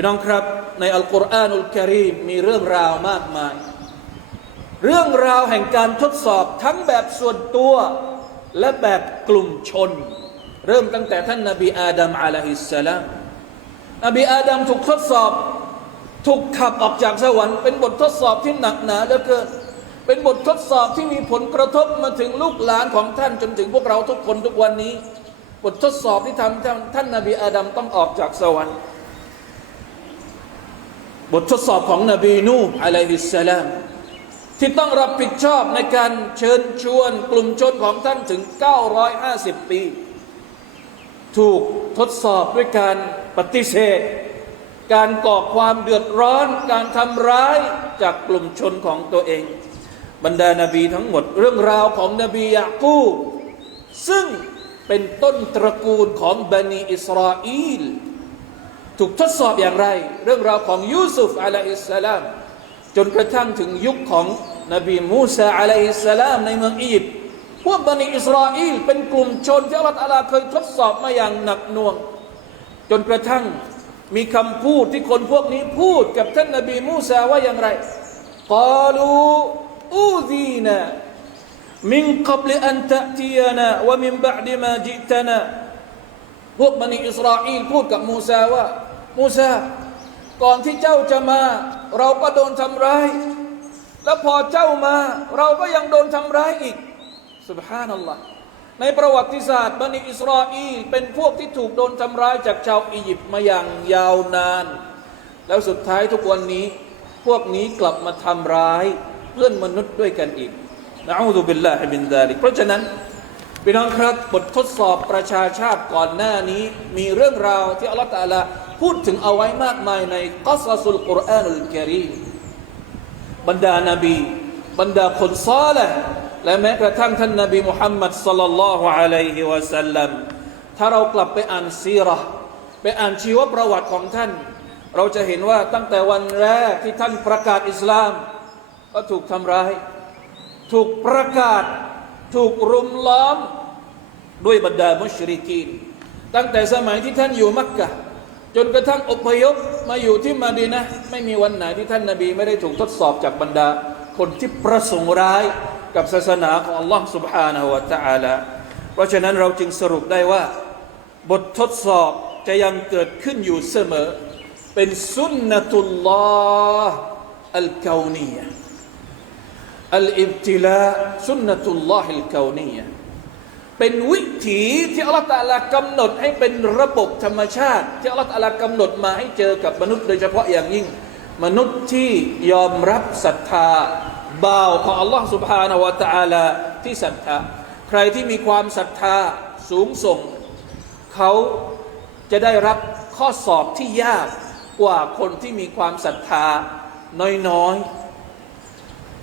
พี่น้องครับในอัลกุรอานุลกิริมมีเรื่องราวมากมาย เรื่องราวแห่งการทดสอบทั้งแบบส่วนตัวและแบบกลุ่มชน เริ่มตั้งแต่ท่านนบีอาดัมอะลัยฮิสสลามนบีอาดัมถูกทดสอบถูกขับออกจากสวรรค์เป็นบททดสอบที่หนักหนาเหลือเกินเป็นบททดสอบที่มีผลกระทบมาถึงลูกหลานของท่านจนถึงพวกเราทุกคนทุกวันนี้ บททดสอบที่ทำท่านนบีอาดัมต้องออกจากสวรรค์ บททดสอบของนบีนูอะลัยฮิสสลามที่ต้องรับผิดชอบในการเชิญชวนกลุ่มชนของท่านถึง 950 ปี ถูกทดสอบด้วยการปฏิเสธ การก่อความเดือดร้อน การทำร้ายจากกลุ่มชนของตัวเอง บรรดานาบีทั้งหมดเรื่องราวของนบียะกูซึ่งเป็นต้นตระกูลของบันิอิสราเอล ถูกทดสอบอย่างไร เรื่องราวของยูซุฟอะลัยฮิสสลาม จนกระทั่งถึงยุคของนบีมูซาอะลัยฮิสสลามในเมืองอียิปต์พวกบันิอิสราเอลเป็นกลุ่มชนที่อัลลอฮฺตะอาลาเคยทดสอบมาอย่างหนักหน่วง จนกระทั่งมีคำพูดที่คนพวกนี้พูดกับท่านนบีมูซาว่าอย่างไรกาลูอูซีนามินกับลอันตะตียนาวะมินบะดมาจิตนาพวกบันิอิสราเอลพูดกับมูซาว่า มูซาก่อนที่เจ้าจะมา เราก็โดนทำร้าย แล้วพอเจ้ามา เราก็ยังโดนทำร้ายอีกสุบฮานัลลอฮ์ในประวัติศาสตร์บันิอิสราเอลเป็นพวกที่ถูกโดนทำร้ายจากชาวอียิปต์มาอย่างยาวนาน แล้วสุดท้ายทุกวันนี้ พวกนี้กลับมาทำร้ายเพื่อนมนุษย์ด้วยกันอีกนะอูดุบิลลาฮิบินดาลิกเพราะฉะนั้น พี่น้องครับบททดสอบประชาชาติก่อนหน้านี้ มีเรื่องราวที่อัลลอฮฺตาลาพูดถึงเอาไว้มากมายในกัสซุลกุรอานุลกิรีมบรรดานาบี บรรดาคนซาละและแม้กระทั่งท่านนาบีมุฮัมมัดสัลลัลลอฮุอะลัยฮิวะสัลลัมถ้าเรากลับไปอ่านซีราะไปอ่านชีวประวัติของท่าน เราจะเห็นว่าตั้งแต่วันแรกที่ท่านประกาศอิสลาม ก็ถูกทำร้าย ถูกประกาศ ถูกรุมล้อมด้วยบรรดามุชริกีน ตั้งแต่สมัยที่ท่านอยู่มักกะ จนกระทั่งอพยพมาอยู่ที่มาดีนะห์ไม่มีวันไหนที่ท่านนาบีไม่ได้ถูกทดสอบจากบรรดา คนที่ประสงค์ร้ายกับศาสนาของ Allah سبحانه และ تعالى เพราะฉะนั้นเราจึงสรุปได้ว่า บททดสอบจะยังเกิดขึ้นอยู่เสมอ เป็นสุนนะตุลลอฮ์อัลกาวนียะ อัลอิบติลาสุนนะตุลลอฮิลกาวนียเป็นวิถีที่อัลลอตาลากำหนดให้เป็นระบบธรรมชาติ ที่อัลลอตาลากำหนดมาให้เจอกับมนุษย์โดยเฉพาะอย่างยิ่ง มนุษย์ที่ยอมรับศรัทธาบ่าวของอัลลอฮฺสุบฮานะวะตาลาที่ศรัทธา ใครที่มีความศรัทธาสูงส่ง เขาจะได้รับข้อสอบที่ยากกว่าคนที่มีความศรัทธาน้อย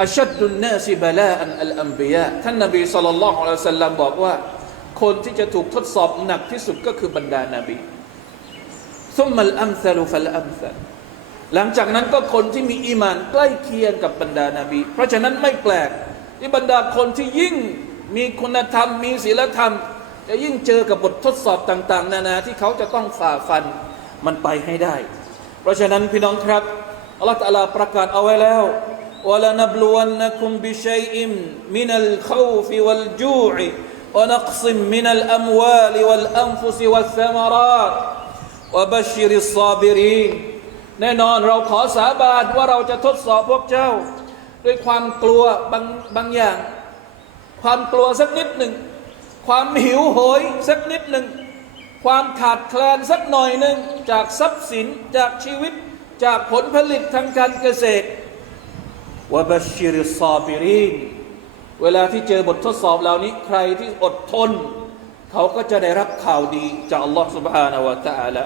อัชดดุนนาซิบลาอันอัลอัมบียะท่านนบีสุลต่านละฮ์อัลสัลลัมบอกว่า คนที่จะถูกทดสอบหนักที่สุดก็คือบรรดานาบีซุมมัลอัมซาลุฟัลอัมซาลหลังจากนั้นก็คนที่มีอีมานใกล้เคียงกับบรรดานาบี เพราะฉะนั้นไม่แปลกที่บรรดาคนที่ยิ่งมีคุณธรรม มีศีลธรรม จะยิ่งเจอกับบททดสอบต่าง ๆ นานาที่เขาจะต้องฝ่าฟันมันไปให้ได้ เพราะฉะนั้นพี่น้องครับอัลลอฮฺตะลาประกาศเอาไว้แล้ว ولنبلونكم بشيء من الخوف والجوع ونقص من الأموال والأنفس والثمرات وبشر الصابرين แน่นอนเราขอสาบานว่าเราจะทดสอบพวกเจ้า ด้วยความกลัวบางบางอย่าง ความกลัวสักนิดหนึ่ง ความหิวโหยสักนิดหนึ่ง ความขาดแคลนสักหน่อยหนึ่ง จากทรัพย์สินจากชีวิต จากผลผลิตทางการเกษตร วะบัชชิริซาบิรีนเวลาที่เจอบททดสอบเหล่านี้ใครที่อดทน เขาก็จะได้รับข่าวดีจากอัลลอฮ์ سبحانه และ تعالى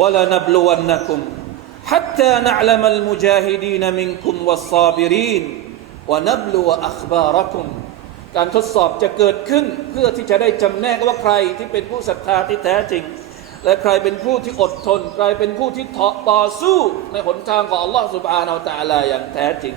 ولنبلونكم حتى نعلم المجاهدين منكم والصابرين ونبلو أخباركم การทดสอบจะเกิดขึ้นเพื่อที่จะได้จำแนกว่าใครที่เป็นผู้ศรัทธาที่แท้จริง และใครเป็นผู้ที่อดทน ใครเป็นผู้ที่ต่อสู้ในหนทางของ Allah سبحانه และ تعالى อย่างแท้จริง